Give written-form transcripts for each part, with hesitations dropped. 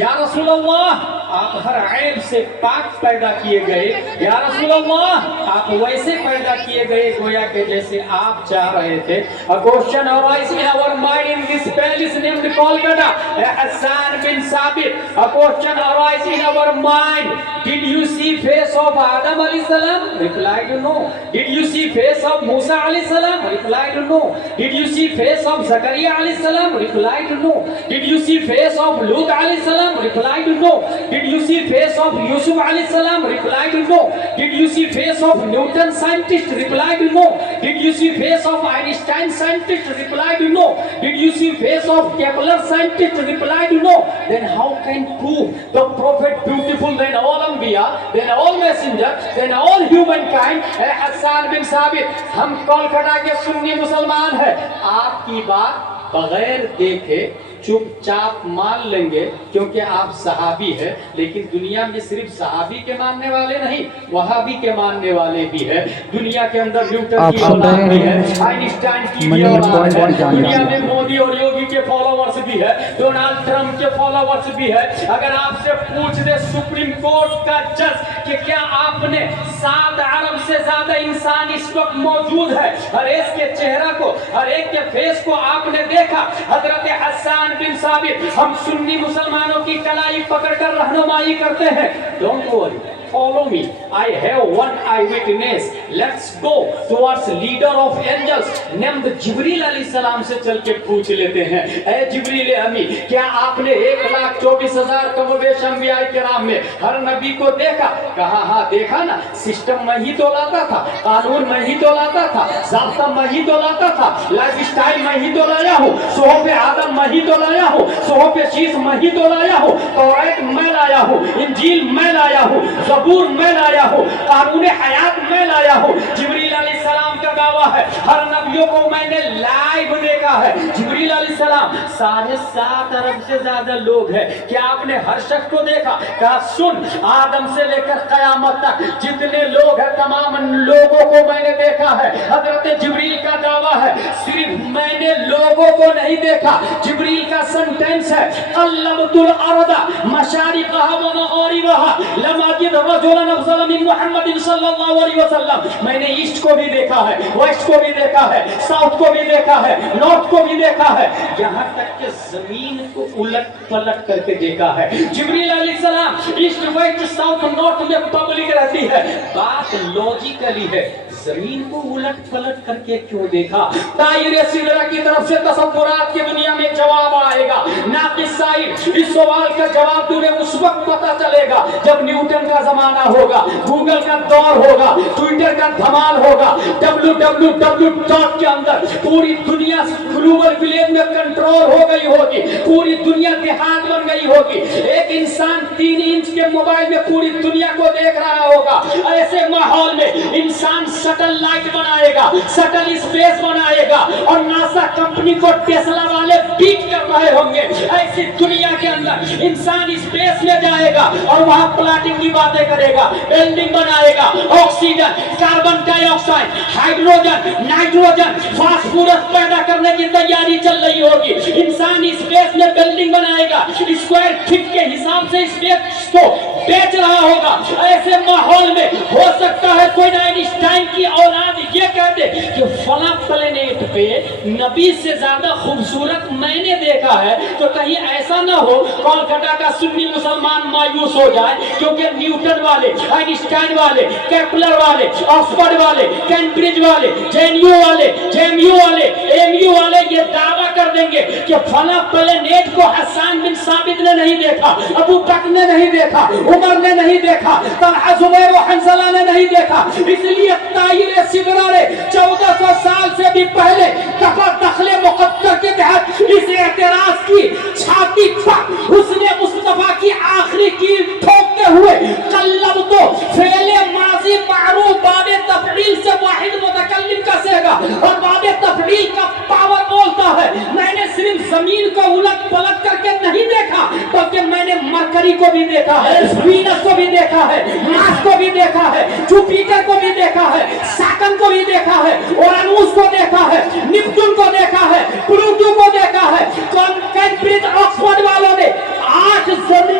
یا رسول اللہ آپ ہر عیب سے پاک پیدا کیے گئے، یا رسول اللہ آپ ویسے پیدا کیے گئے گویا کہ جیسے آپ چاہ رہے تھے. A question arises in our mind in this palace named Kolkata. Hassan bin Sabit, a question arises in our mind. Did you see face of Adam alayhi salam? Replied no. Did you see face of Musa alayhi salam? Replied no. Did you see face of Zakaria alayhi salam? Replied no. Did you see face of Lut alayhi salam? Replied no. Did you see face of Yusuf alayhi salam? Replied no. Did you see face of Newton scientist? Replied no. Did you see face of Einstein scientist? Replied no. Did you see face of Kepler scientist? Replied no. Then how can prove the prophet beautiful than all Anbiya, then all messenger, then all humankind? Hassan bin Sabit, ہم کولکتہ کے سنی مسلمان ہیں، آپ کی بات بغیر دیکھے چپ چاپ مان لیں گے کیونکہ آپ صحابی ہیں، لیکن دنیا میں صرف صحابی کے ماننے والے نہیں، وہابی کے ماننے والے بھی ہیں. دنیا کے اندر نیوٹن کی اولاد بھی ہے، آئنسٹائن کی بھی اولاد ہے، دنیا میں مودی اور یوگی کے فالوورز بھی ہے، ڈونالڈ ٹرمپ کے فالوورز بھی ہے. اگر آپ سے پوچھ دے سپریم کورٹ کا جج کہ کیا آپ نے 7 ارب سے زیادہ انسان اس وقت موجود ہے، ہر ایک کے چہرہ کو، ہر ایک کے فیس کو آپ نے دیکھا؟ حضرت حسان بن ثابت ہم سنی مسلمانوں کی کلائی پکڑ کر رہنمائی کرتے ہیں. Don't worry, follow me. I have one eyewitness. Let's go towards leader of angels named Jibril alayhi salam سے چل کے پوچھ لیتے ہیں. اے جبریل امی، کیا آپ نے 1,24,000 کم و بیش انبیاء کرام میں ہر نبی کو دیکھا؟ کہا ہاں دیکھا نا، سسٹم میں ہی تو لاتا تھا، قانون میں ہی تو لاتا تھا، ضابطہ میں ہی تو لاتا تھا، لائف سٹائل میں ہی تو لایا ہوں، صحف آدم میں ہی تو لایا ہوں، صحف شیس میں ہی تو لایا ہوں، توریت میں لایا ہوں، انجیل میں لایا ہوں، زبور میں لایا ہوں، قانون حیات میں لایا ہوں. جبریل علیہ السلام کا دعویٰ ہے ہر نبیوں کو میں نے لائیو دیکھا ہے. جبریل علیہ السلام 7.5 ارب سے زیادہ لوگ ہیں، کیا آپ نے ہر شخص کو دیکھا؟ کہا سن، آدم سے لے کر قیامت تک جتنے لوگ ہیں تمام لوگوں کو میں نے دیکھا ہے. حضرت جبریل کا دعویٰ ہے صرف میں نے لوگوں کو نہیں دیکھا. جبریل کا سنٹینس ہے قلبت الارض مشارقها ومغاربها لم اجد رجلا افضل من محمد صلی اللہ علیہ وسلم. میں نے ایسٹ کو بھی دیکھا ہے، ویسٹ کو بھی دیکھا ہے، ساؤتھ کو بھی دیکھا ہے، نارتھ کو بھی دیکھا ہے، یہاں تک کہ زمین کو الٹ پلٹ کر کے دیکھا ہے. جبریل علیہ السلام ایسٹ ویسٹ ساؤتھ نارتھ میں پبلک رہتی ہے. بات لوجیکلی ہے، زمین کو الٹ پلٹ کر کے کیوں دیکھا؟ طائر سدرہ کی طرف سے تصورات کی دنیا میں جواب آئے گا. ناقص سائل اس سوال کا جواب تمہیں اس وقت پتا چلے گا جب نیوٹن کا زمانہ ہوگا، گوگل کا دور ہوگا، ٹویٹر کا دھمال ہوگا، www کے اندر پوری دنیا گلوبل ولیج میں کنٹرول ہو گئی ہوگی، پوری دنیا دیہات بن گئی ہوگی. ایک انسان 3 انچ کے موبائل میں پوری دنیا کو دیکھ رہا ہوگا. ایسے ماحول میں انسان سٹل لائٹ بنائے گا، سٹل اسپیس بنائے گا، اور ناسا کمپنی کو ٹیسلا والے بیٹ کر رہے ہوں گے. ایسی دنیا کے اندر انسان اسپیس میں جائے گا اور وہاں پلاٹنگ کی باتیں کرے گا، بلڈنگ بنائے گا، آکسیجن، کاربن ڈائی آکسائڈ، ہائیڈروجن، نائٹروجن، فاسفورس پیدا کرنے کی تیاری چل رہی ہوگی. انسان اسپیس میں بلڈنگ بنائے گا، اسکوائر فٹ کے حساب سے اسپیس کو بیچ رہا ہوگا. ایسے ماحول میں ہو سکتا ہے کوئی آئنسٹائن کی اولاد یہ کہہ دے کہ فلاں پلینیٹ پہ نبی سے زیادہ خوبصورت میں نے دیکھا ہے. تو کہیں ایسا نہ ہو کولکتہ کا سنی مسلمان مایوس ہو جائے کیونکہ نیوٹن والے، آئنسٹائن والے، کیپلر والے، آکسفورڈ والے، کیمبرج والے، جینیو والے، جیمیو والے، ایمیو والے یہ دعویٰ کر دیں گے کہ فلاں پلینیٹ کو حسان بن ثابت نے نہیں دیکھا، ابو بکر نے نہیں دیکھا، عمر نے نہیں دیکھا، طلحہ زبیر و حنظلہ نے نہیں دیکھا. اس لیے طائر سدرہ نے 1400 سال سے بھی پہلے دخل مقدر کے تحت اس اعتراض کی چھاتی پر حسن مصطفیٰ کی آخری کیل ٹھوکتے ہوئے قلب تو فعل ماضی معروف باب تفعیل سے واحد متکلم کا سیگا اور باب تفعیل کا پاور بولتا ہے. میں نے صرف زمین کو الٹ پلٹ کر کے نہیں دیکھا بلکہ میں نے مرکری کو بھی دیکھا ہے، وینس کو بھی دیکھا ہے، مارس کو بھی دیکھا ہے، جوپیٹر کو بھی دیکھا ہے، سیٹرن کو بھی دیکھا ہے، اورانوس کو دیکھا ہے، نیپٹون کو دیکھا ہے، پلوٹو کو دیکھا ہے. کیمبرج آکسفورڈ والوں نے 8 زمین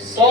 100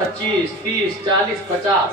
25, 30, 40, 50,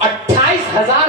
28,000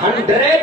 100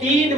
3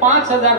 5,000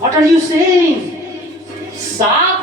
What are you saying? 7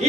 he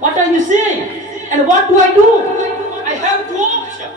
what are you saying and what do I do? I have 2 options।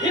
he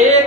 1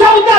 14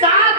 7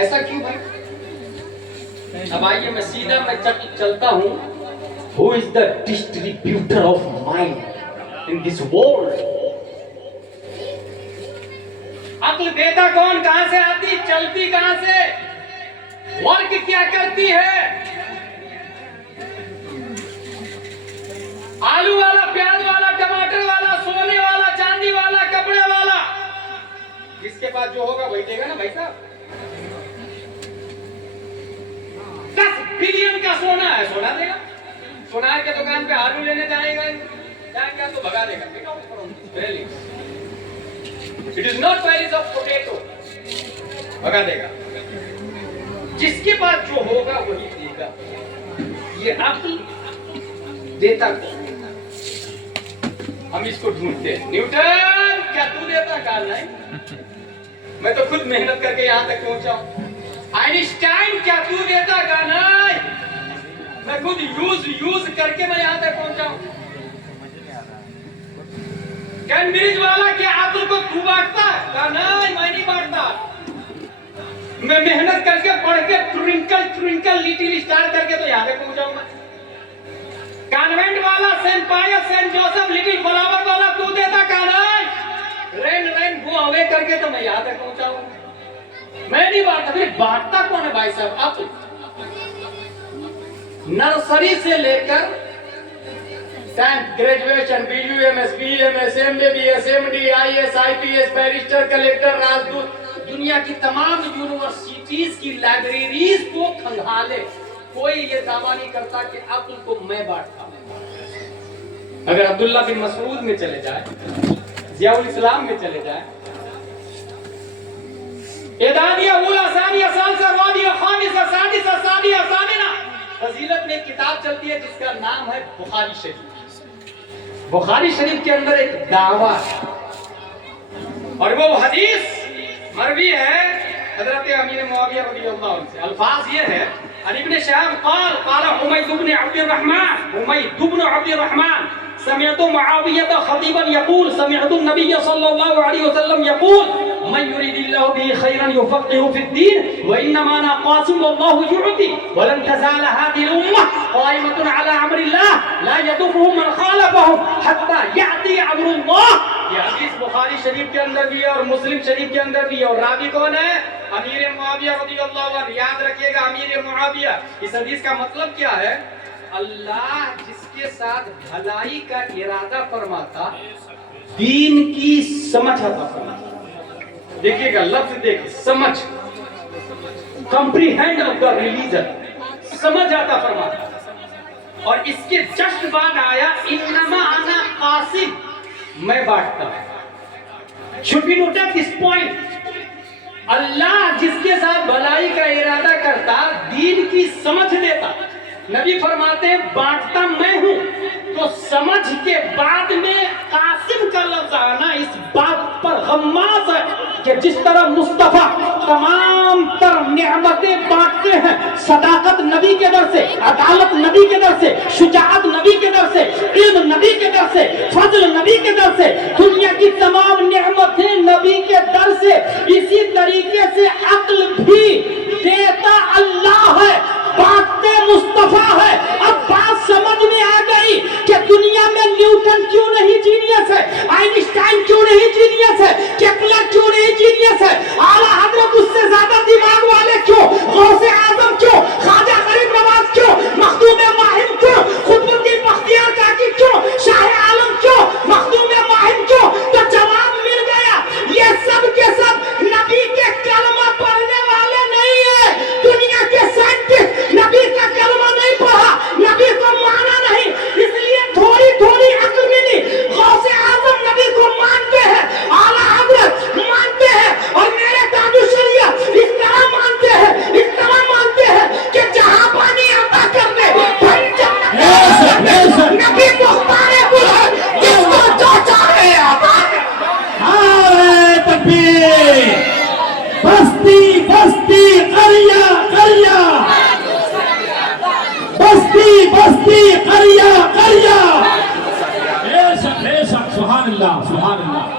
ایسا کیوں بھائی؟ اب آئیے میں سیدھا میں چلتا ہوں. Who is the distributor of mind in this world? عقل دیتا کون؟ کہاں سے آتی؟ چلتی کہاں سے؟ ورک کیا کرتی ہے؟ آلو والا، پیاز والا، ٹماٹر والا، سونے والا، چاندی والا، کپڑے والا، جس کے پاس جو ہوگا وہی دے گا نا بھائی صاحب. 10 بلین کا سونا ہے، سونا دے گا. سونار کے دکان پہ آلو لینے جائے گا تو بھگا دے گا. It is not price of potato. بھگا دے گا. جس کے پاس جو ہوگا وہی دے گا. یہ عقل دیتا کون؟ ہم اس کو ڈھونڈتے ہیں. نیوٹن کیا تو دیتا؟ کہا نہیں، میں تو خود محنت کر کے یہاں تک پہنچا ہوں. آئنسٹائن کیا تو دیتا؟ کہا نہیں، میں خود یوز کر کے میں یہاں تک پہنچا ہوں. کیمبرج والا کیا عقل کو تو بانٹتا ہے؟ کہا نہیں، میں نہیں بانٹتا. میں محنت کر کے پڑھ کے ٹرنکل لٹل اسٹار کر کے تو یہاں تک پہنچا ہوں. میں کانوینٹ والا، سینٹ پائس، سینٹ جوسف، لٹل فلاور والا تو دیتا؟ کہا نہیں، رین گو اوے کر کے تو میں یہاں تک پہنچا ہوں. میں نہیں بانٹتا. پھر بانٹتا کون ہے بھائی صاحب؟ عقل. نرسری سے لے کر graduation, B U M S, B M S, M B B S, M D, I S, I P S, barrister, collector, راجدوت، دنیا کی تمام یونیورسٹیز کی لائبریریز کو کھنگالے، کوئی یہ دعویٰ نہیں کرتا کہ عقل کو میں بانٹتا ہوں. اگر عبداللہ بن مسعود میں چلے جائے، ضیاء الاسلام میں چلے جائے، اعدادیہ، اولیٰ، ثانیہ، ثالثہ، رابعہ، خامسہ، سادسہ، سابعہ، ثامنہ، فضیلت میں ایک کتاب چلتی ہے جس کا نام ہے بخاری شریف. بخاری شریف کے اندر ایک دعویٰ ہے اور وہ حدیث مروی ہے حضرت امیر معاویہ رضی اللہ عنہ سے. الفاظ یہ ہے: عن ابن شهاب قال حمید بن عبد الرحمن سمعت معاوية خطيبا يقول سمعت النبي صلى الله عليه وسلم يقول من يريد الله به خيرا يفقهه في الدين وإنما أنا قاسم والله يعطي ولن تزال هذه الأمة قائمة على أمر الله لا يضرهم من خالفهم حتى يأتي أمر الله. یہ حدیث بخاری شریف کے اندر بھی ہے اور مسلم شریف کے اندر بھی ہے. اور راوی کون ہے؟ امیر معاویہ رضی اللہ عنہ. یاد رکھیے گا امیر معاویہ. اس حدیث کا مطلب کیا ہے؟ اللہ جس کے ساتھ بھلائی کا ارادہ فرماتا دین کی سمجھ عطا فرماتا. دیکھیے گا لفظ دیکھیے، سمجھ، کمپریہینڈ آف دا ریلیجن، سمجھ عطا فرماتا. اور اس کے جسٹ بعد آیا انما انا قاسم، میں بانٹتا. should be noted this point. اللہ جس کے ساتھ بھلائی کا ارادہ کرتا دین کی سمجھ دیتا. نبی فرماتے ہیں بانٹتا میں ہوں. تو سمجھ کے بعد میں قاسم کا لفظ آنا اس بات پر غماز ہے کہ جس طرح مصطفیٰ تمام تر نعمتیں بانٹتے ہیں، صداقت نبی کے در سے، عدالت نبی کے در سے، شجاعت نبی کے در سے، علم نبی کے در سے، فضل نبی کے در سے، دنیا کی تمام نعمتیں نبی کے در سے، اسی طریقے سے عقل بھی دیتا اللہ ہے، بانٹتے مصطفیٰ ہے. اب بات سمجھ میں آ گئی کہ دنیا میں نیوٹن کیوں نہیں جینیس ہے، آئنسٹائن کیوں نہیں جینیس ہے، کیپلر کیوں نہیں جینیس ہے، اعلیٰ حضرت اس سے زیادہ دماغ والے کیوں، غوث اعظم کیوں، خواجہ غریب نواز کیوں، مخدوم ماہم کیوں، قطب الدین بختیار کاکی کیوں، شاہ عالم کیوں، مخدوم ماہم کیوں. تو جواب مل گیا. یہ سب کے سب نبی کے کلمہ پڑھنے والے نہیں ہیں. دنیا کے سائنٹسٹ نبی کا کلمہ نہیں پڑھا، نبی کو مانا نہیں، اس لیے تھوڑی تھوڑی عقل ملی. غوث اعظم نبی کو مانتے ہیں، اعلیٰ حضرت مانتے ہیں، اور میرے دادو شریعت اس طرح مانتے ہیں، اس طرح مانتے ہیں کہ جہاں پانی عطا کرنے نبی مختار کل ہے، جس کو جو چاہے عطا کرے. تکبیر. بستی بستی قریہ قریہ، بستی بستی قریہ قریہ. بے شک بے شک. سبحان اللہ سبحان اللہ.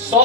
100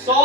100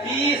30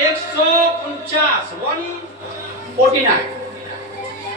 149, 149।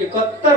71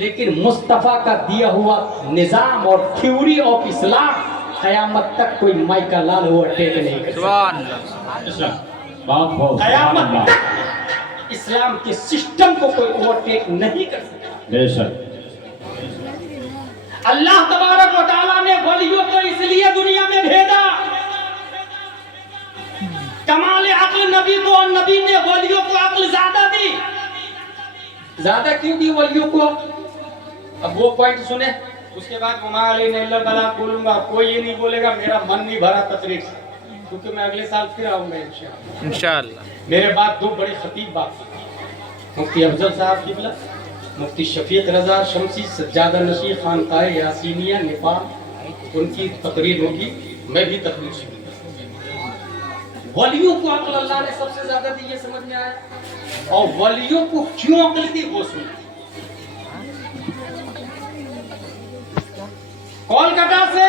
لیکن مصطفیٰ کا دیا ہوا نظام اور تھیوری آف اسلام قیامت تک کوئی مائیکا لال ہوا ٹیک نہیں کر سکتا. قیامت تک اسلام کے سسٹم کو کوئی اوورٹیک نہیں کر سکتا. اللہ تبارک و تعالیٰ نے ولیوں کو اس لیے دنیا میں بھیجا. کمال عقل نبی کو، اور نبی نے ولیوں کو عقل زیادہ دی. زیادہ کیوں دی ولیوں کو؟ اب وہ پوائنٹ سنیں، اس کے بعد وما علینا الا البلاغ بولوں گا. کوئی یہ نہیں بولے گا میرا من نہیں بھرا تقریر سے، کیونکہ میں اگلے سال پھر آؤں گا انشاءاللہ. میرے بعد دو بڑے خطیب باقی، مفتی افضل صاحب قبلہ، مفتی شفیق رضا شمسی سجادہ نشی خانقاہ یاسینیہ نیپال، ان کی تقریر ہوگی، میں بھی تقریر سنوں گا. ولیوں کو عقل اللہ نے سب سے زیادہ دی، یہ سمجھ میں آیا. اور ولیوں کو کیوں عقل دی وہ سنیں. کولکاتہ سے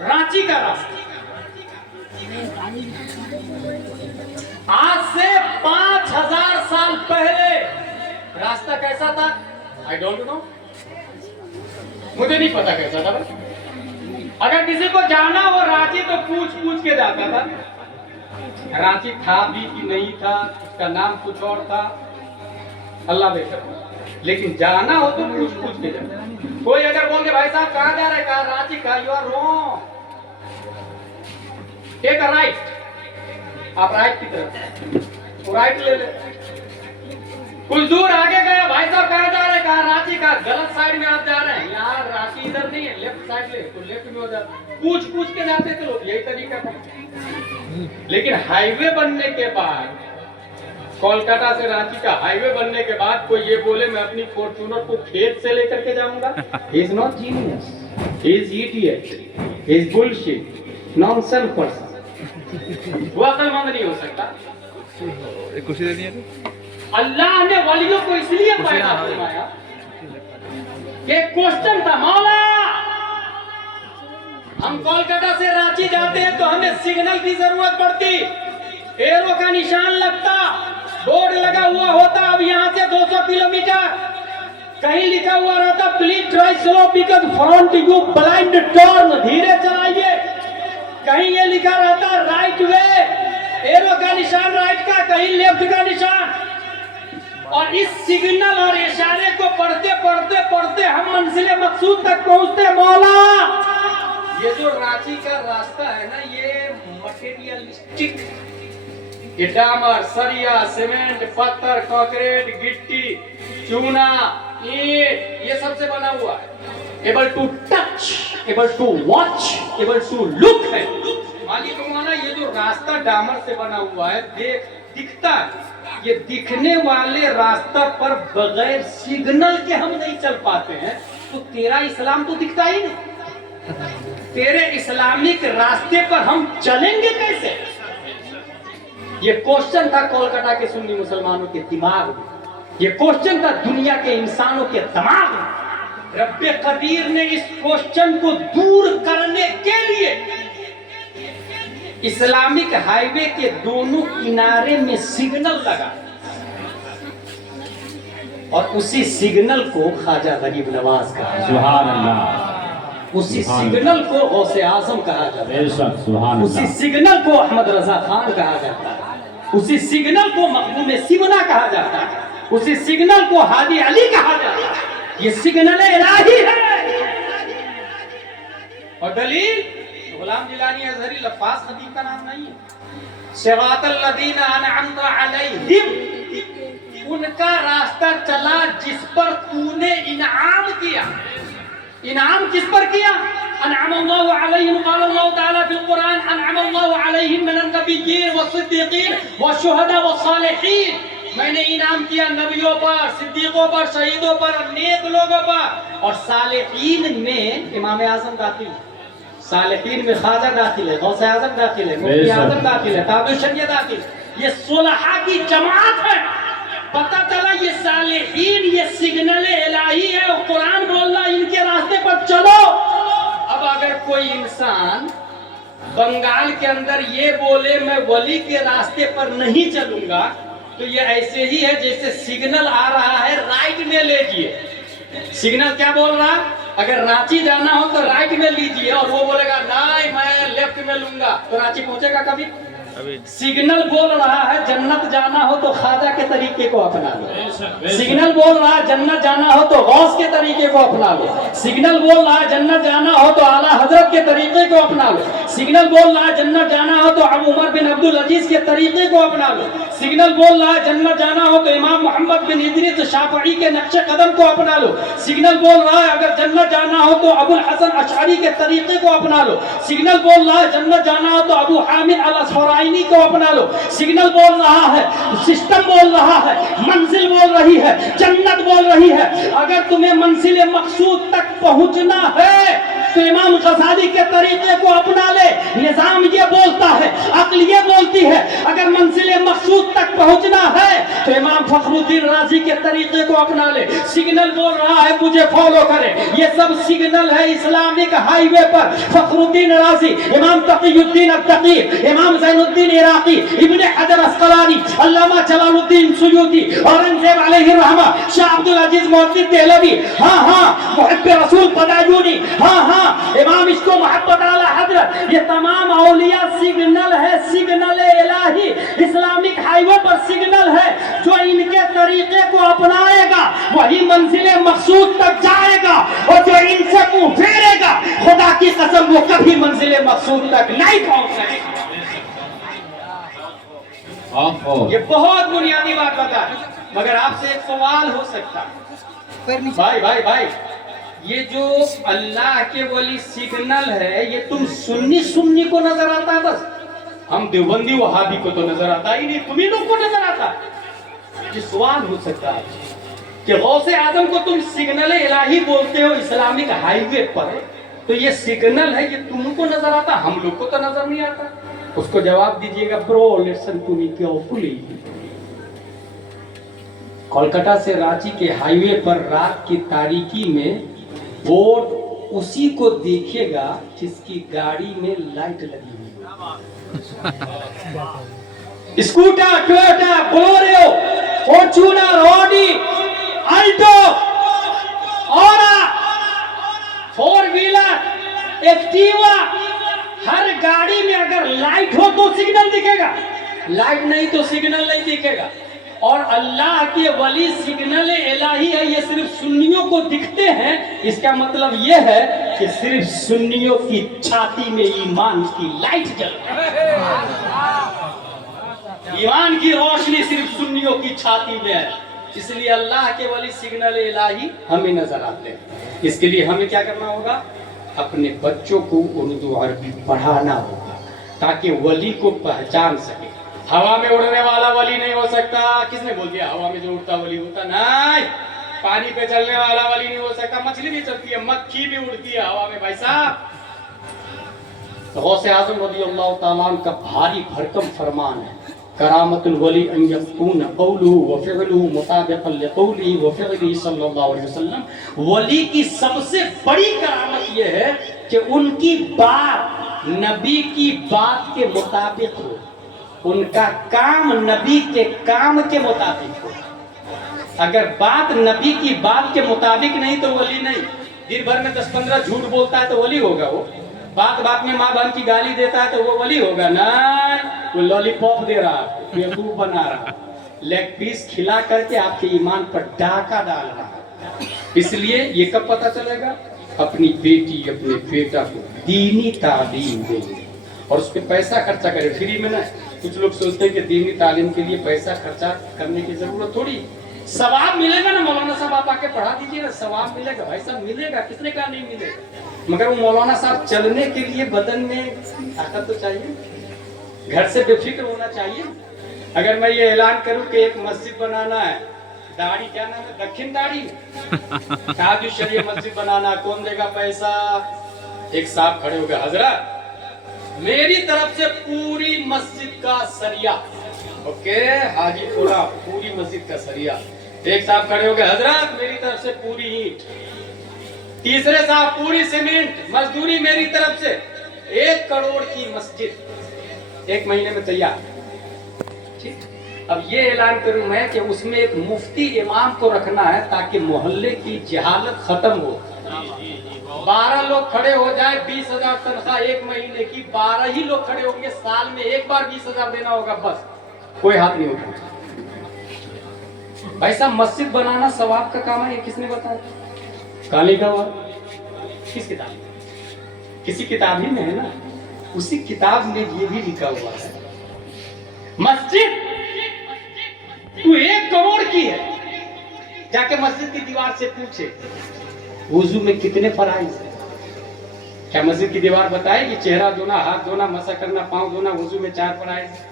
رانچی کا راستہ آج سے 5000 سال پہلے راستہ کیسا تھا؟ I don't know. مجھے نہیں پتا کیسا تھا. اگر کسی کو جانا ہو رانچی تو پوچھ کے جاتا تھا. رانچی تھا بھی کہ نہیں تھا، اس کا نام کچھ اور تھا، اللہ بہتر. لیکن جانا ہو تو پوچھ کے جاتا. کوئی اگر بول کے بھائی صاحب کہاں جا رہے، کہا رانچی. کہا you are wrong, take a right. آپ رائٹ کی طرف رائٹ لے لے. کچھ دور آگے گیا، بھائی صاحب کہاں جا رہے، کہا رانچی. کا غلط سائیڈ میں آپ جا رہے ہیں، یار رانچی ادھر نہیں ہے، لیفٹ سائیڈ لے تو لیفٹ میں ہو جاتا. پوچھ کے جاتے تھے لوگ، یہی طریقہ تھا. لیکن ہائی وے بننے کے بعد، کولکاتہ سے رانچی کا ہائی وے بننے کے بعد کوئی یہ بولے میں اپنی فارچونر کو کھیت سے لے کر کے جاؤں گا، he is not genius, he is idiot, he is bullshit, nonsense person. وہ عقل مند نہیں ہو سکتا. اللہ نے ولیوں کو اس لیے پیدا فرمایا کہ کوشچن تھا، مولا ہم کولکاتہ سے رانچی جاتے ہیں تو ہمیں سگنل کی ضرورت پڑتی، ایرو کا نشان لگتا، بورڈ لگا ہوا ہوتا، اب یہاں سے 200 کلومیٹر، کہیں لکھا ہوا رہتا please try slow because front you blind turn, دھیرے چلائیے. کہیں یہ لکھا رہتا رائٹ وے، ایرو کا نشان رائٹ کا، کہیں لیفٹ کا نشان. اور اس سگنل اور اشارے کو پڑھتے پڑھتے پڑھتے ہم منزل مقصود تک پہنچتے. مولا یہ جو رانچی کا راستہ ہے نا، یہ مٹیریلسٹک، یہ ڈامر، سریا، سیمنٹ، پتھر، کنکریٹ، گٹی، چونا، اینٹ، یہ سب سے بنا ہوا ہے. Able to touch, able to watch, able to look ہے. مالک مولانا یہ جو راستہ ڈامر سے بنا ہوا ہے، دکھتا ہے. یہ دکھنے والے راستہ پر بغیر سگنل کے ہم نہیں چل پاتے ہیں تو تیرا اسلام تو دکھتا ہی نہیں. تیرے اسلامک راستے پر ہم چلیں گے کیسے؟ یہ کوشچن تھا کولکاتہ کے سنی مسلمانوں کے دماغ میں، یہ کوشچن تھا دنیا کے انسانوں کے دماغ میں. رب قدیر نے اس کوشچن کو دور کرنے کے لیے اسلامک ہائی وے کے دونوں کنارے میں سگنل لگا، اور اسی سگنل کو خواجہ غریب نواز کہا. سبحان اللہ. اسی سگنل کو غوث اعظم کہا جاتا ہے، اسی سگنل کو احمد رضا خان کہا جاتا ہے، اسی سگنل کو مخدوم سمنا کہا جاتا ہے، اسی سگنل کو ہادی علی کہا جاتا ہے. یہ سگنل الہی ہے. اور دلیل غلام جیلانی ازہری لفاظ خطیب کا نام نہیں ہے. صراط الذین انعمت علیہم، ان کا راستہ چلا جس پر تو نے انعام کیا. انعام کس پر کیا؟ انعم اللہ علیہم، قال اللہ تعالی فی القرآن انعم اللہ علیہم من النبیین والصدیقین والشہداء والصالحین. میں نے انعام کیا نبیوں پر، صدیقوں پر، شہیدوں پر، نیک لوگوں پر. اور صالحین میں امام اعظم داخل ہے، صالحین میں خواجہ داخل ہے، غوث اعظم داخل ہے، مفتی اعظم داخل ہے، تاج الشریعہ داخل ہے. یہ صلحاء کی جماعت ہے. پتہ چلا یہ صالحین یہ سگنل الہی ہے، اور قرآن بولنا ان کے راستے پر چلو. اب اگر کوئی انسان بنگال کے اندر یہ بولے میں ولی کے راستے پر نہیں چلوں گا تو یہ ایسے ہی ہے جیسے سگنل آ رہا ہے رائٹ میں لیجئے. سگنل کیا بول رہا؟ اگر رانچی جانا ہو تو رائٹ میں لیجئے, اور وہ بولے گا نہیں میں لیفٹ میں لوں گا, تو رانچی پہنچے گا کبھی؟ سگنل بول رہا ہے جنت جانا ہو تو خواجہ کے طریقے کو اپنا لو. سگنل بول رہا ہے جنت جانا ہو تو غوث کے طریقے کو اپنا لو. سگنل بول رہا ہے جنت جانا ہو تو اعلیٰ حضرت کے طریقے کو اپنا لو. سگنل بول رہا ہے جنت جانا ہو تو ابو عمر بن عبد العزیز کے طریقے کو اپنا لو. سگنل بول رہا ہے جنت جانا ہو تو امام محمد بن ادریس شافعی کے نقش قدم کو اپنا لو. سگنل بول رہا ہے اگر جنت جانا ہو تو ابو الحسن اشعری کے طریقے کو اپنا لو. سگنل بول رہا ہے جنت جانا ہو تو ابو حامد الاصفرائینی کو اپنا لو. سگنل بول رہا ہے, سسٹم بول رہا ہے, منزل بول رہی ہے, جنت بول رہی ہے. اگر تمہیں منزل مقصود تک پہنچنا ہے تو امام غزالی کے طریقے کو اپنا لے. نظام یہ بولتا ہے, عقل یہ بولتی ہے. اگر منزل مقصود تک پہنچنا ہے تو امام فخر الدین رازی کے طریقے کو اپنا لے. سگنل بول رہا ہے مجھے فالو کرے. یہ سب سگنل ہے اسلامک ہائی وے پر. فخر الدین رازی, امام تقی الدین التقی, امام زین الدین عراقی, ابن حجر اسقلانی, علامہ جلال الدین سیوطی, اورنگزیب علیہ الرحمہ, شاہ عبد العزیز محدث دہلوی, ہاں ہاں محب رسول بدایونی, ہاں ہاں امام اس کو محبت اعلی حضرت, یہ تمام اولیاء سگنل ہے, سگنل الہی اسلامک ہائی وے پر سگنل ہے. جو ان کے طریقے کو اپنائے گا وہی منزل مقصود تک جائے گا, اور جو ان سے منہ پھیرے گا خدا کی قسم وہ کبھی منزل مقصود تک نہیں پہنچ سکے گا. یہ بہت بنیادی بات بتا ہے, مگر آپ سے ایک سوال ہو سکتا ہے, بھائی یہ جو اللہ کے ولی سگنل ہے یہ تم سنی کو نظر آتا ہے؟ بس ہم دیوبندی وہابی کو تو نظر آتا ہی نہیں, تمہیں لوگ کو نظر آتا ہے. یہ سوال ہو سکتا ہے کہ غوث اعظم کو تم سگنل الہی بولتے ہو اسلامک ہائی وے پر, تو یہ سگنل ہے یہ تم کو نظر آتا, ہم لوگ کو تو نظر نہیں آتا. اس کو جواب دیجئے گا bro listen to me carefully. Kolkata سے رانچی کے ہائی وے پر رات کی تاریکی میں بورڈ اسی کو دیکھے گا جس کی گاڑی میں لائٹ لگی ہوئی. Scooter, Toyota, Bolero, Fortuner, Audi, Alto, Aura, four wheeler, Activa, ہر گاڑی میں اگر لائٹ ہو تو سگنل دکھے گا, لائٹ نہیں تو سگنل نہیں دکھے گا. اور اللہ کے ولی سگنل الہی ہے, یہ صرف سنیوں کو دکھتے ہیں. اس کا مطلب یہ ہے کہ صرف سنیوں کی چھاتی میں ایمان کی لائٹ جل رہی ہے, ایمان کی روشنی صرف سنیوں کی چھاتی میں ہے. اس لیے اللہ کے ولی سگنل الہی ہمیں نظر آتے ہیں. اس کے لیے ہمیں کیا کرنا ہوگا؟ اپنے بچوں کو اردو عربی پڑھانا ہوگا تاکہ ولی کو پہچان سکے. ہوا میں اڑنے والا ولی نہیں ہو سکتا. کس نے بول دیا ہوا میں جو اڑتا ولی ہوتا؟ نہیں. پانی پہ چلنے والا ولی نہیں ہو سکتا. مچھلی بھی چلتی ہے, مکھی بھی اڑتی ہے ہوا میں. بھائی صاحب, غوث اعظم رضی اللہ تعالیٰ عنہ کا بھاری بھرکم فرمان ہے, کرامت الولی ان یکون قولہ وفعلہ مطابقا لقولہ وفعلہ صلی اللہ علیہ وسلم. ولی کی سب سے بڑی کرامت یہ ہے کہ ان کی بات نبی کی بات کے مطابق ہو, ان کا کام نبی کے کام کے مطابق ہو. اگر بات نبی کی بات کے مطابق نہیں تو ولی نہیں. دن بھر میں 10-15 جھوٹ بولتا ہے تو ولی ہوگا وہ. بات میں ماں بہن کی گالی دیتا ہے تو وہ ولی ہوگا؟ نہیں, وہ لالی پاپ دے رہا, بیوقوف بنا رہا, لیگ پیس کھلا کر کے آپ کے ایمان پر ڈاکہ ڈال رہا. اس لیے یہ کب پتہ چلے گا؟ اپنی بیٹی اپنے بیٹا کو دینی تعلیم دیں اور اس پہ پیسہ خرچہ کرے, فری میں نہ. کچھ لوگ سوچتے ہیں کہ دینی تعلیم کے لیے پیسہ خرچہ کرنے کی ضرورت تھوڑی. ثواب ملے گا نا, مولانا صاحب آپ آ کے پڑھا دیجیے نا, ثواب ملے گا. بھائی صاحب ملے گا, کس نے کہا نہیں ملے گا, مگر وہ مولانا صاحب چلنے کے لیے بدن میں طاقت تو چاہیے, گھر سے بے فکر ہونا چاہیے. اگر میں یہ اعلان کروں کہ ایک مسجد بنانا ہے, داڑھی کیا نام ہے, دکھن داڑھی, تاج الشریعہ مسجد بنانا, کون دے گا پیسہ؟ ایک صاحب کھڑے ہو گئے, حضرت میری طرف سے پوری مسجد کا سریہ. اوکے, حاجی پورا پوری مسجد کا سریہ. ایک صاحب کھڑے ہو گئے, حضرت میری طرف سے پوری اینٹ. تیسرے صاحب پوری سیمنٹ, مزدوری میری طرف سے 1 کروڑ کی مسجد 1 مہینے میں تیار. ٹھیک, اب یہ اعلان کروں میں کہ اس میں ایک مفتی امام کو رکھنا ہے تاکہ محلے کی جہالت ختم ہو. 12 لوگ کھڑے ہو جائے, 20,000 تنخواہ ایک مہینے کی, 12 ہی لوگ کھڑے ہوں گے, سال میں ایک بار 20,000 دینا ہوگا, بس کوئی ہاتھ نہیں ہوگا. بھائی صاحب مسجد بنانا ثواب کا کام ہے, یہ کس نے بتایا؟ کالی کا کس کتاب میں؟ کسی کتاب ہی میں ہے نا. اسی کتاب میں یہ بھی لکھا ہوا ہے مسجد تو 1 کروڑ کی ہے, جا کے مسجد کی دیوار سے پوچھے وضو میں کتنے فرائض ہیں. کیا مسجد کی دیوار بتائے کہ چہرہ دھونا, ہاتھ دھونا, مسح کرنا, پاؤں دھونا, وضو میں 4 فرائض ہیں؟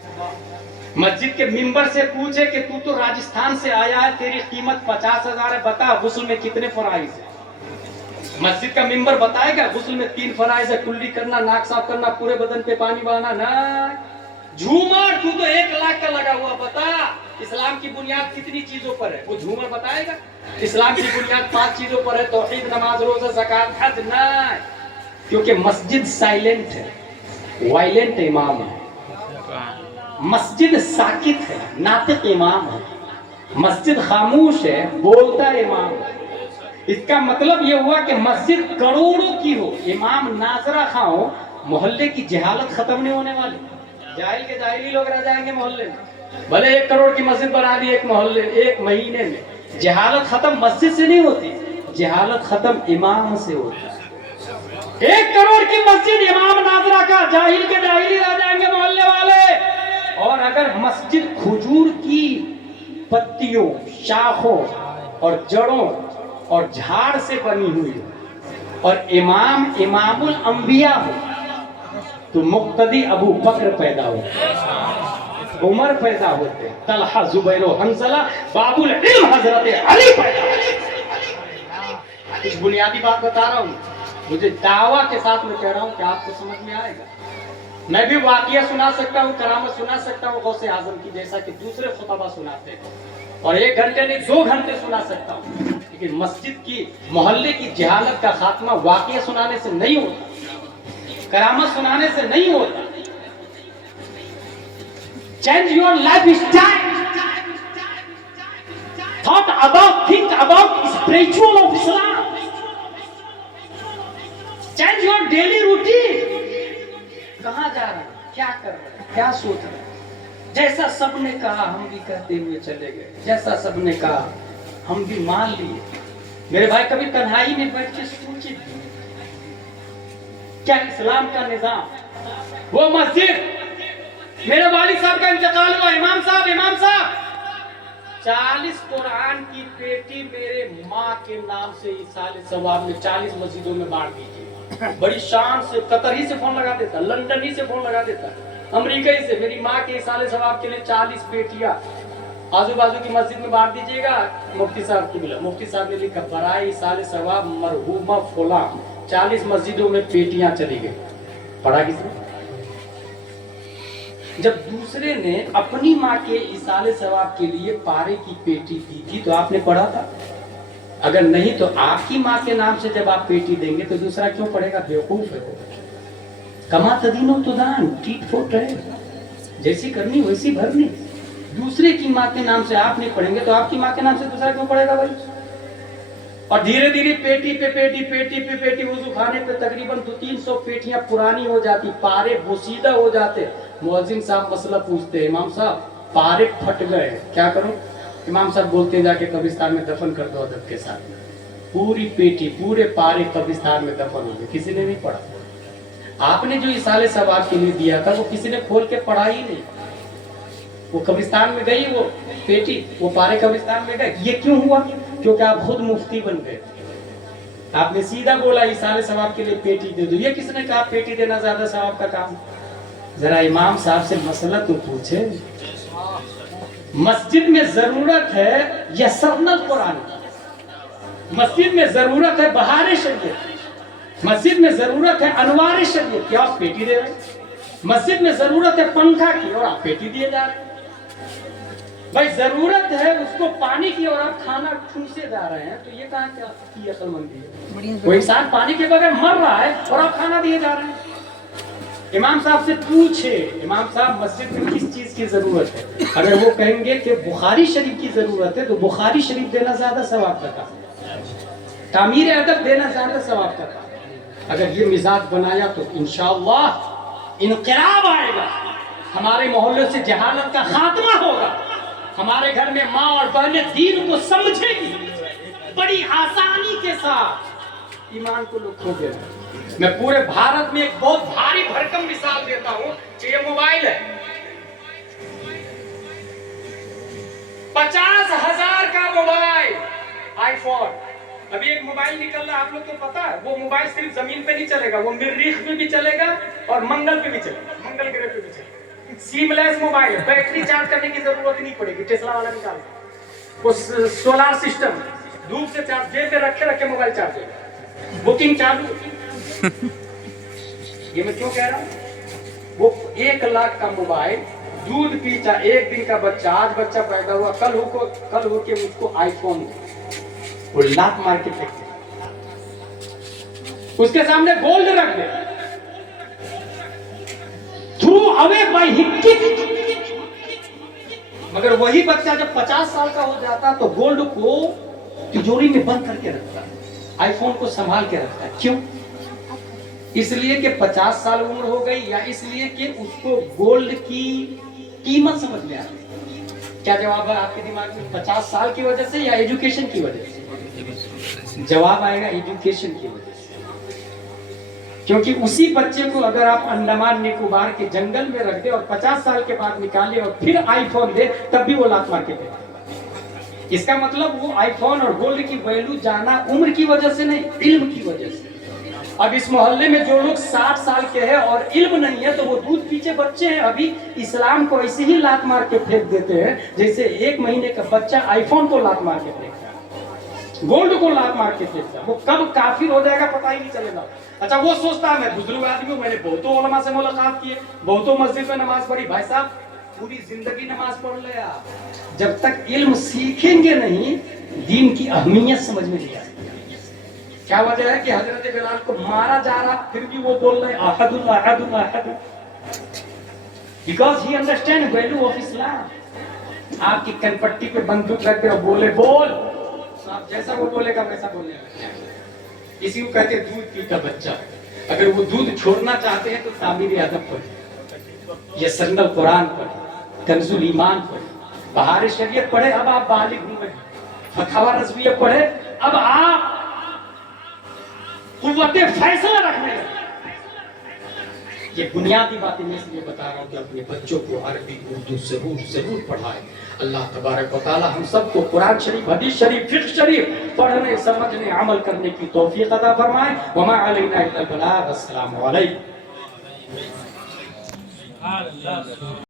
مسجد کے ممبر سے پوچھے کہ تو راجستھان سے آیا ہے, تیری قیمت 50,000 ہے, بتا غسل میں کتنے فرائض ہیں؟ مسجد کا ممبر بتائے گا غسل میں 3 فرائض ہے, کلی کرنا, ناک صاف کرنا, پورے بدن پہ پانی بہانا. نہ جھومر, تو 1 لاکھ کا لگا ہوا, بتا اسلام کی بنیاد کتنی چیزوں پر ہے؟ وہ جھومر بتائے گا. اسلام کی بنیاد 5 چیزوں پر ہے, توحید, نماز, روزہ, زکات, حج. نہ, کیونکہ مسجد سائلنٹ ہے, وائلنٹ امام ہے. مسجد ساکت ہے, ناطق امام ہے. مسجد خاموش ہے, بولتا امام ہے. اس کا مطلب یہ ہوا کہ مسجد کروڑوں کی ہو, امام ناظرہ خواہ ہو, محلے کی جہالت ختم نہیں ہونے والی. جاہل کے جاہل ہی لوگ رہ جائیں گے محلے میں. بھلے 1 کروڑ کی مسجد بنا دی ایک محلے, 1 مہینے میں, جہالت ختم مسجد سے نہیں ہوتی, جہالت ختم امام سے ہوتی. 1 کروڑ کی مسجد امام ناظرہ کا, جاہل کے جاہل ہی رہ جائیں گے محلے والے. اور اگر مسجد کھجور کی پتیوں, شاخوں اور جڑوں اور جھاڑ سے بنی ہوئی اور امام الانبیاء ہو, تو مقتدی ابو بکر پیدا ہو, عمر پیدا ہوتے, طلحہ, زبیر و حنظلہ, باب العلم حضرت علی پیدا ہوتے. کچھ بنیادی بات بتا رہا ہوں, مجھے دعویٰ کے ساتھ میں کہہ رہا ہوں کہ آپ کو سمجھ میں آئے گا. میں بھی واقعہ سنا سکتا ہوں, کرامت سنا سکتا ہوں غوث اعظم کی, جیسا کہ دوسرے خطبہ سناتے ہیں, اور 1 گھنٹے نہیں 2 گھنٹے سنا سکتا ہوں. لیکن مسجد کی, محلے کی جہالت کا خاتمہ واقعہ سنانے سے نہیں ہوتا, کرامت سنانے سے نہیں ہوتا. Change your lifestyle. Think about spiritual of Islam. Change your daily routine. کہاں جا رہے ہیں, کیا کر رہے ہیں, کیا سوچ رہے ہیں؟ جیسا سب نے کہا ہم بھی کہتے ہوئے چلے گئے, جیسا سب نے کہا ہم بھی مان لیے. میرے بھائی کبھی تنہائی میں بیٹھ کے سوچے کیا اسلام کا نظام, وہ مسجد, میرے والد صاحب کا انتقال ہوا, امام صاحب 40 قرآن کی پیٹی میرے ماں کے نام سے ایصال ثواب میں 40 مسجدوں میں بانٹ دیجیے. بڑی شان سے, قطر ہی سے فون لگا دیتا, لندن ہی سے فون لگا دیتا, امریکہ ہی سے, میری ماں کے ایصال ثواب کے لیے 40 پیٹیاں آزو بازو کی مسجد میں بانٹ دیجیے گا. مفتی صاحب کی ملا, مفتی صاحب نے لکھا برائے ایصال ثواب مرحومہ فلاں 40 مسجدوں میں پیٹیاں چلی گئی. پڑھا کس نے؟ جب دوسرے نے اپنی ماں کے ایصال ثواب کے لیے پارے کی پیٹی دی تھی تو آپ نے پڑھا تھا؟ اگر نہیں تو آپ کی ماں کے نام سے جب آپ پیٹی دیں گے تو دوسرا کیوں پڑھے گا؟ بیوقوف ہے وہ. کما تدین و تدان, ٹیٹ فوٹ رہے, جیسی کرنی ویسی بھرنی. دوسرے کی ماں کے نام سے آپ نہیں پڑھیں گے تو آپ کی ماں کے نام سے دوسرا کیوں پڑھے گا بھائی؟ اور دھیرے دھیرے پیٹی پہ پیٹی وضو خانے پہ تقریباً 200-300 پیٹیاں پرانی ہو جاتی, پارے بوسیدہ ہو جاتے. مؤذن صاحب مسئلہ پوچھتے, امام صاحب پارے پھٹ گئے, کیا کروں؟ امام صاحب بولتے ہیں جا کے قبرستان میں دفن کر دو ادب کے ساتھ. پوری پیٹی, پورے پارے قبرستان میں دفن ہو گئے, کسی نے نہیں پڑھا. آپ نے جو ایصال ثواب کے لیے دیا تھا وہ کسی نے کھول کے پڑھا ہی نہیں. وہ قبرستان میں گئی, وہ پیٹی, وہ پارے قبرستان میں گئے. یہ کیوں ہوا؟ کیونکہ آپ خود مفتی بن گئے. آپ نے سیدھا بولا ایصال ثواب کے لیے پیٹی دے دو. یہ کس نے کہا پیٹی دینا زیادہ ثواب کا کام؟ ذرا امام صاحب سے مسئلہ تو پوچھے. مسجد میں ضرورت ہے یسرنا القرآن, مسجد میں ضرورت ہے بہار شریعت, مسجد میں ضرورت ہے انوار شریعت, کیا آپ پیٹی دے رہے ہیں؟ مسجد میں ضرورت ہے پنکھا کی اور آپ پیٹی دیے جا رہے ہیں. بھائی ضرورت ہے اس کو پانی کی اور آپ کھانا ٹھونسے جا رہے ہیں, تو یہ کہاں کیا کی عقل مندی ہے؟ وہ انسان پانی کے بغیر مر رہا ہے اور آپ کھانا دیے جا رہے ہیں. امام صاحب سے پوچھے امام صاحب مسجد میں کس چیز کی ضرورت ہے؟ اگر وہ کہیں گے کہ بخاری شریف کی ضرورت ہے تو بخاری شریف دینا زیادہ ثواب کا کام، تعمیر ادب دینا زیادہ ثواب کا کام۔ اگر یہ مزاج بنایا تو انشاءاللہ انقلاب آئے گا، ہمارے محلے سے جہالت کا خاتمہ ہوگا، ہمارے گھر میں ماں اور بہنیں دین کو سمجھے گی، بڑی آسانی کے ساتھ ایمان کو لوگ کھو گئے۔ میں پورے بھارت میں ایک بہت بھاری بھرکم مثال دیتا ہوں کہ یہ موبائل ہے، 50,000 کا موبائل آئی فون۔ ابھی ایک موبائل نکل رہا ہے، آپ لوگ کو پتا ہے، وہ موبائل صرف زمین پہ نہیں چلے گا، وہ مریخ پہ بھی چلے گا اور منگل پہ بھی چلے گا، منگل گرہ پہ بھی چلے گا۔ سیم لیس موبائل ہے، بیٹری چارج کرنے کی ضرورت نہیں پڑے گی، ٹیسلا والا نکال وہ سولار سسٹم، دھوپ سے چارج، جیب میں رکھے رکھے موبائل چارج ہوگا، بکنگ چالو۔ یہ میں کیوں کہہ رہا ہوں؟ وہ 1 لاکھ کا موبائل دودھ پیتا، ایک دن کا بچہ، آج بچہ پیدا ہوا، کل ہو کے اس کو آئی فون وہ لاکھ مار کے پھینک دے، اس کے سامنے گولڈ رکھ دے، تھرو اوے بائی ہک، مگر وہی بچہ جب 50 سال کا ہو جاتا تو گولڈ کو تجوری میں بند کر کے رکھتا ہے، آئی فون کو سنبھال کے رکھتا ہے۔ کیوں؟ اس لیے کہ 50 سال عمر ہو گئی، یا اس لیے کہ اس کو گولڈ کی قیمت سمجھ میں آتی ہے؟ کیا جواب ہے آپ کے دماغ میں؟ 50 سال کی وجہ سے یا ایجوکیشن کی وجہ سے؟ جواب آئے گا ایجوکیشن کی وجہ سے، کیونکہ اسی بچے کو اگر آپ انڈمان نکوبار کے جنگل میں رکھ دیں اور 50 سال کے بعد نکالے اور پھر آئی فون دے، تب بھی وہ لات مار کے پھینکے گا۔ اس کا مطلب وہ آئی فون اور گولڈ کی ویلو جانا عمر کی وجہ سے نہیں، علم کی وجہ سے۔ اب اس محلے میں جو لوگ 60 سال کے ہیں اور علم نہیں ہے تو وہ دودھ پیچھے بچے ہیں، ابھی اسلام کو ایسے ہی لات مار کے پھینک دیتے ہیں جیسے 1 مہینے کا بچہ آئی فون کو لات مار کے پھینکتا ہے، گولڈ کو لات مار کے پھینکتا ہے۔ وہ کب کافر ہو جائے گا پتہ ہی نہیں چلے گا۔ اچھا وہ سوچتا ہے میں بزرگ آدمی ہوں، میں نے بہتوں علماء سے ملاقات کی ہے، بہتوں مسجد میں نماز پڑھی۔ بھائی صاحب پوری زندگی نماز پڑھ لے آپ، جب تک علم سیکھیں گے نہیں دین کی اہمیت سمجھ میں نہیں آئے۔ کیا وجہ ہے کہ حضرت بلال کو مارا جا رہا پھر بھی وہ بول رہے احد اللہ احد اللہ احد، because he understand value of Islam. آپ کی کن پٹی پہ بندوق رکھ دے اور بولے بول، آپ جیسا وہ بولے گا ویسا بولنے لگے۔ اسی کو کہتے ہیں دودھ پیتا بچہ۔ اگر وہ دودھ چھوڑنا چاہتے ہیں تو تعمیر ادب پڑھیں، یسرن القرآن پڑھیں، کنز الایمان پڑھیں، بہار شریعت پڑھیں، اب آپ بالغ ہوئے، فتاوی رضویہ پڑھیں، اب آپ قوت فیصلہ رکھنے لگے۔ یہ بنیادی باتیں میں اس لیے بتا رہا ہوں کہ اپنے بچوں کو عربی اردو ضرور پڑھائیں۔ اللہ تبارک و تعالی ہم سب کو قرآن شریف، حدیث شریف، فقہ شریف پڑھنے، سمجھنے، عمل کرنے کی توفیق عطا فرمائے۔ وما علینا الا البلاغ۔ السلام علیکم۔